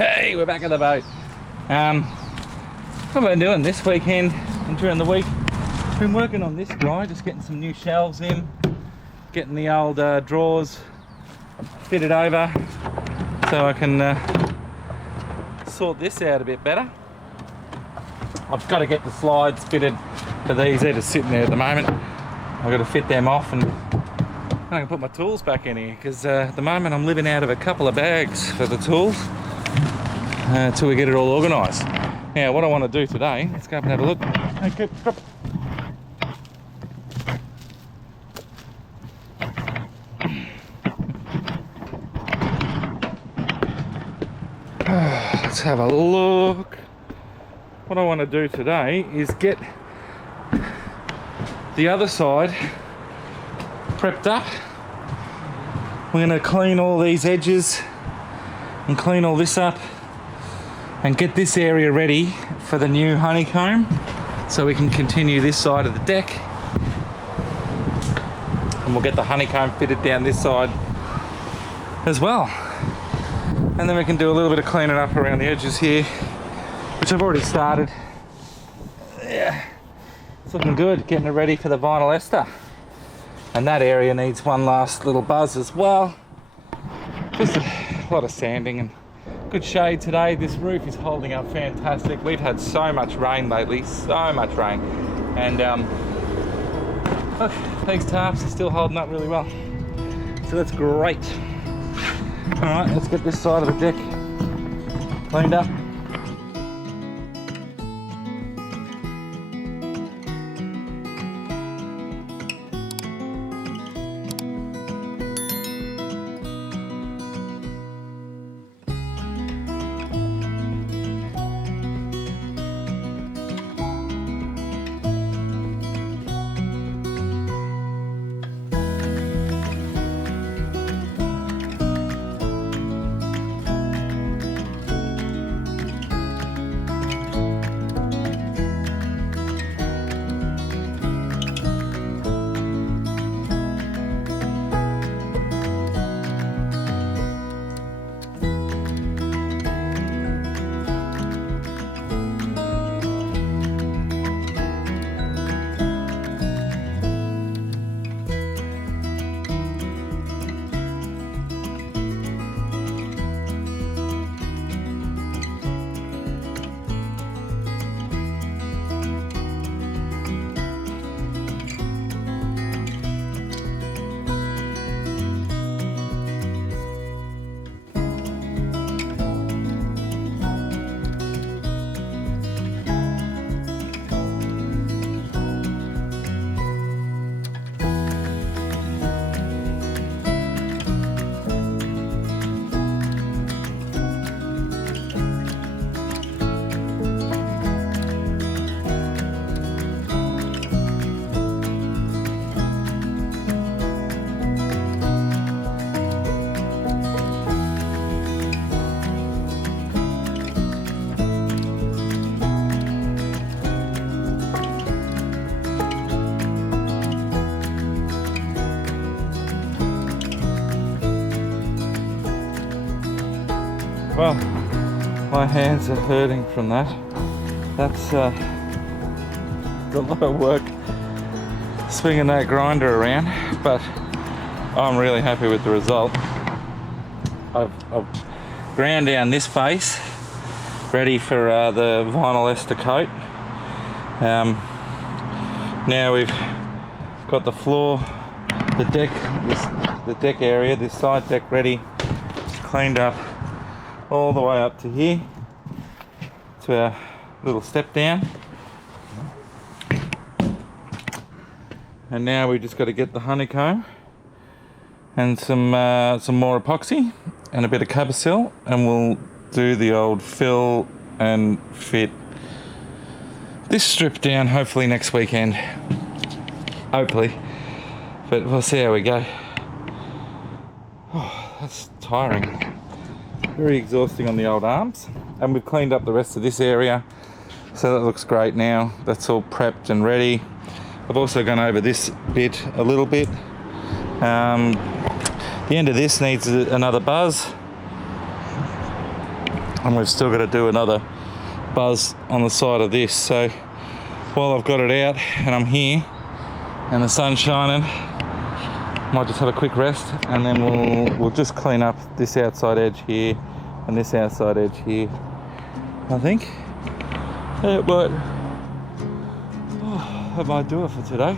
Hey, we're back at the boat. What have I been doing this weekend and during the week? Been working on this guy, just getting some new shelves in, getting the old drawers fitted over so I can sort this out a bit better. I've got to get the slides fitted for these. They're just sitting there at the moment. I've got to fit them off and I can put my tools back in here because at the moment I'm living out of a couple of bags for the tools until we get it all organised. Now what I want to do today, let's go up and have a look. Okay, drop. Let's have a look. What I want to do today is get the other side prepped up. We're going to clean all these edges and clean all this up and get this area ready for the new honeycomb so we can continue this side of the deck, and we'll get the honeycomb fitted down this side as well, and then we can do a little bit of cleaning up around the edges here, which I've already started. Yeah, it's looking good, getting it ready for the vinyl ester. And that area needs one last little buzz as well. Just a lot of sanding and good shade today. This roof is holding up fantastic. We've had so much rain lately, so much rain. And look, these tarps are still holding up really well. So that's great. All right, let's get this side of the deck cleaned up. Well, my hands are hurting from that. That's a lot of work swinging that grinder around, but I'm really happy with the result. I've ground down this face, ready for the vinyl ester coat. Now we've got the floor, the deck area, this side deck ready, cleaned up all the way up to here to our little step down, and now we just got to get the honeycomb and some more epoxy and a bit of cover seal, and we'll do the old fill and fit this strip down hopefully next weekend, hopefully, but we'll see how we go. Oh, that's tiring. Very exhausting on the old arms, and we've cleaned up the rest of this area, so that looks great now. That's all prepped and ready. I've also gone over this bit a little bit. The end of this needs another buzz, And we've still got to do another buzz on the side of this. So while I've got it out and I'm here and the sun's shining, might just have a quick rest, and then we'll just clean up this outside edge here and this outside edge here. I think that might do it for today.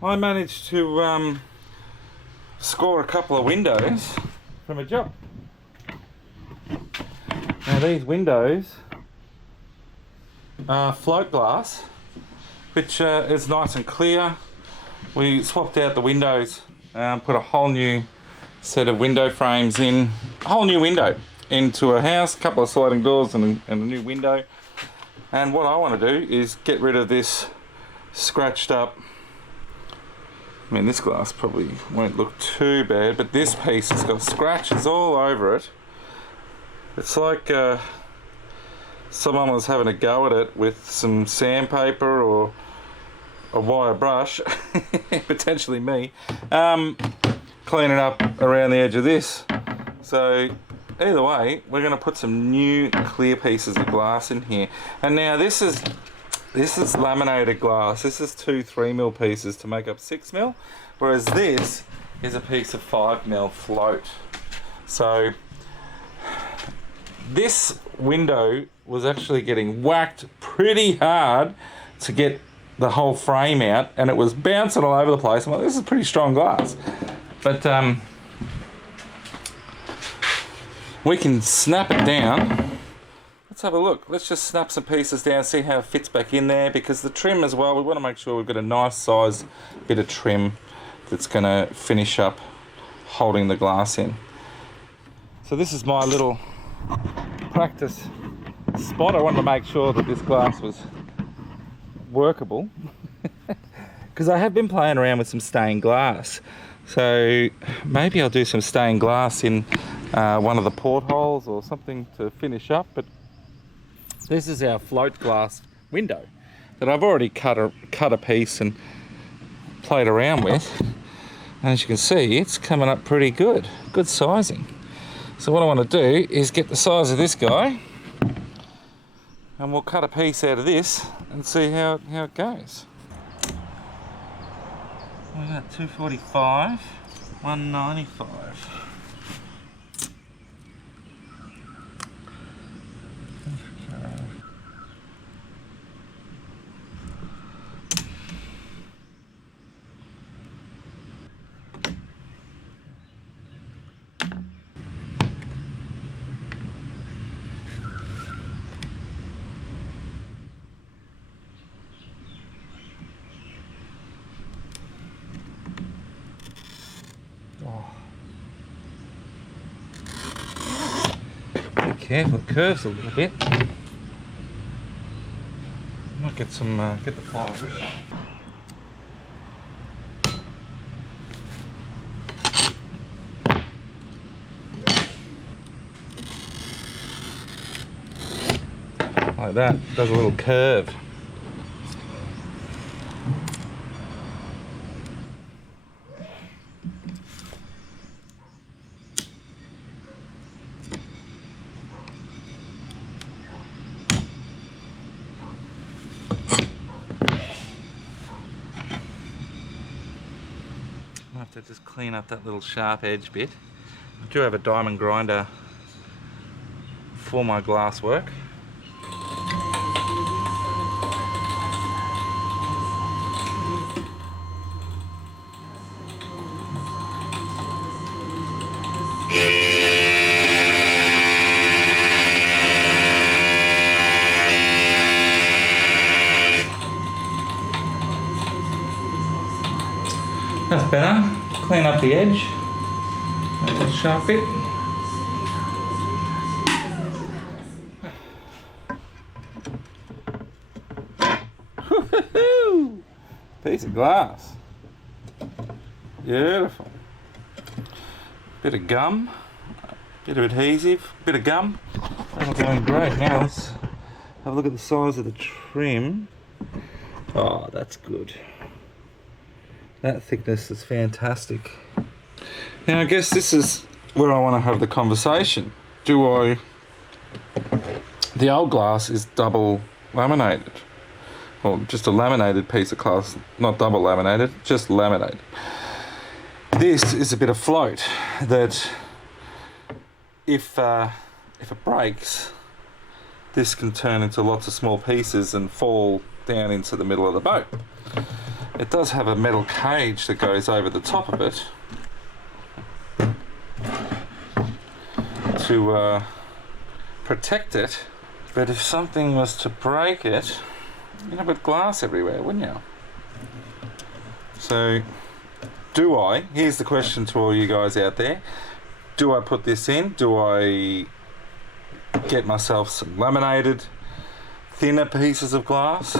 I managed to score a couple of windows from a job. Now these windows are float glass, which is nice and clear. We swapped out the windows, put a whole new set of window frames in, a whole new window into a house, a couple of sliding doors and a new window. And what I want to do is get rid of this scratched up, I mean this glass probably won't look too bad, but this piece has got scratches all over it. It's like someone was having a go at it with some sandpaper or a wire brush, potentially me, cleaning up around the edge of this. So either way, we're going to put some new clear pieces of glass in here. And now this is laminated glass. This is 2 3mm pieces to make up 6mm, whereas this is a piece of 5mm float. So this window was actually getting whacked pretty hard to get the whole frame out, and it was bouncing all over the place. I'm like, this is pretty strong glass, but we can snap it down. Let's have a look. Let's just snap some pieces down, see how it fits back in there, because the trim as well, we want to make sure we've got a nice size bit of trim that's going to finish up holding the glass in. So this is my little practice spot. I wanted to make sure that this glass was workable because I have been playing around with some stained glass, so maybe I'll do some stained glass in one of the portholes or something to finish up. But this is our float glass window that I've already cut a piece and played around with, and as you can see, it's coming up pretty good sizing. So what I want to do is get the size of this guy, and we'll cut a piece out of this and see how it goes. We got 245, 195. Be careful, it curves a little bit. Might get get the pliers. Like that, does a little curve. I have to just clean up that little sharp edge bit. I do have a diamond grinder for my glass work. That's better. Clean up the edge. That little sharp bit. Woo-hoo-hoo! Piece of glass. Beautiful. Bit of gum, bit of adhesive, bit of gum. That's going great. Now let's have a look at the size of the trim. Oh, that's good. That thickness is fantastic. Now I guess this is where I want to have the conversation. The old glass is double laminated. Well, just a laminated piece of glass, not double laminated, just laminated. This is a bit of float that if it breaks, this can turn into lots of small pieces and fall down into the middle of the boat. It does have a metal cage that goes over the top of it to protect it, but if something was to break it, you'd have glass everywhere, wouldn't you? So, here's the question to all you guys out there, do I put this in? Do I get myself some laminated, thinner pieces of glass?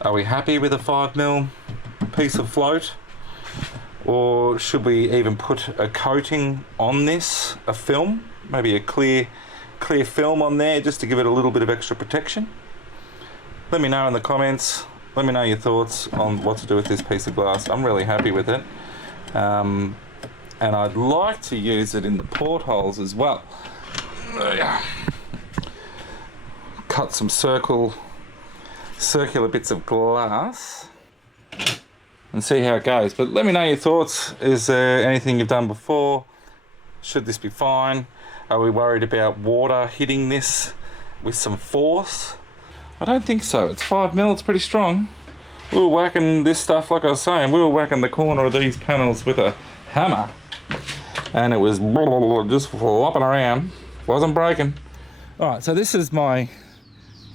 Are we happy with a 5mm piece of float? Or should we even put a coating on this, a film? Maybe a clear film on there just to give it a little bit of extra protection? Let me know in the comments. Let me know your thoughts on what to do with this piece of glass. I'm really happy with it. And I'd like to use it in the portholes as well. Cut some circular bits of glass and see how it goes. But let me know your thoughts. Is there anything you've done before? Should this be fine? Are we worried about water hitting this with some force? I don't think so. It's 5mm, it's pretty strong. We were whacking this stuff, like I was saying, we were whacking the corner of these panels with a hammer and it was just flopping around. Wasn't breaking. Alright, so this is my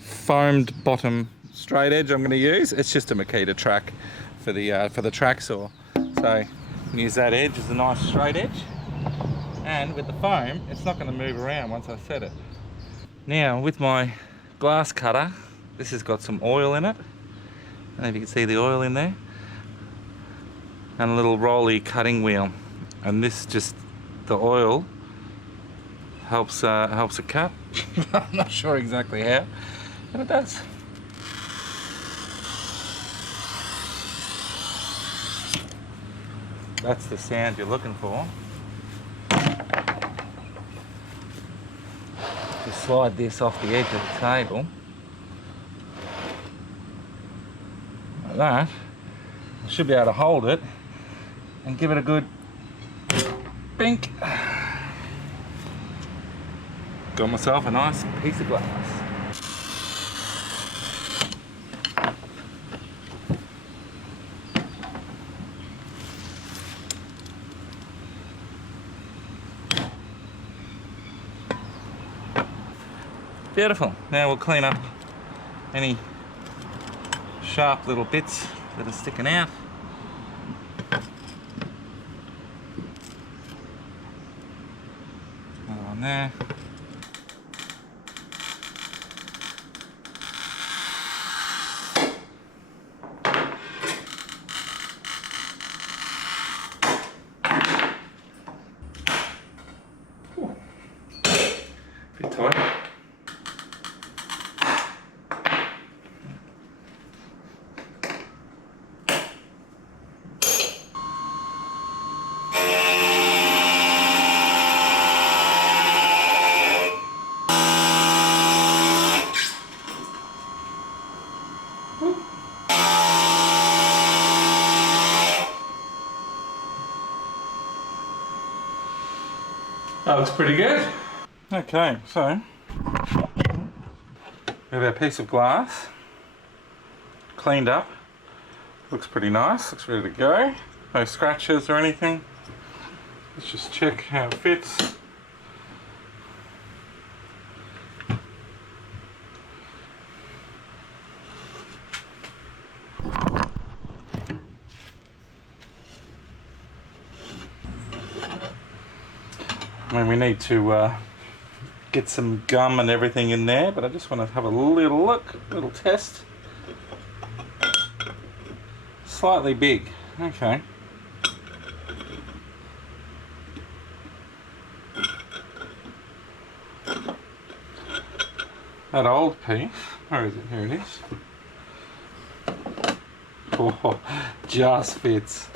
foamed bottom straight edge I'm going to use. It's just a Makita track for the track saw. So you can use that edge as a nice straight edge. And with the foam, it's not going to move around once I set it. Now with my glass cutter, this has got some oil in it. I don't know if you can see the oil in there. And a little rolly cutting wheel. And this just, the oil helps it cut. I'm not sure exactly how, but it does. That's the sound you're looking for. Just slide this off the edge of the table. like that, I should be able to hold it and give it a good bink. Got myself a nice piece of glass. Beautiful. Now we'll clean up any sharp little bits that are sticking out. Another one there. Ooh. Bit tight. That looks pretty good. Okay, so we have our piece of glass cleaned up. Looks pretty nice, looks ready to go. No scratches or anything. Let's just check how it fits. I mean, we need to get some gum and everything in there, but I just want to have a little look, a little test. Slightly big, okay. That old piece, where is it? Here it is. Oh, just fits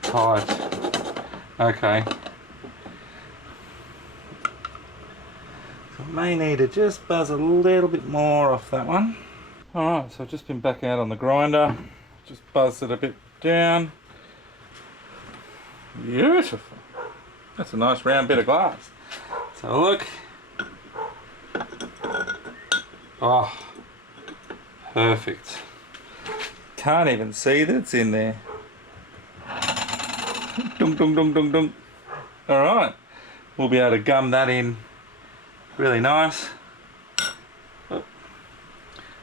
tight. Okay. May need to just buzz a little bit more off that one. Alright, so I've just been back out on the grinder, just buzzed it a bit down. Beautiful. That's a nice round bit of glass. So look. Oh, perfect. Can't even see that it's in there. Dunk, dunk, dunk, dunk, dunk. Alright, we'll be able to gum that in really nice. Oh.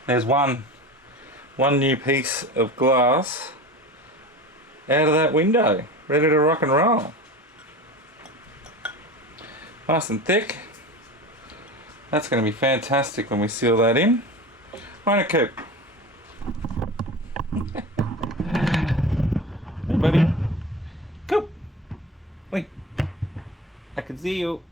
There's one new piece of glass out of that window, ready to rock and roll. Nice and thick. That's going to be fantastic when we seal that in. Won't it, Coop? Hey, buddy. Coop. Wait. I can see you.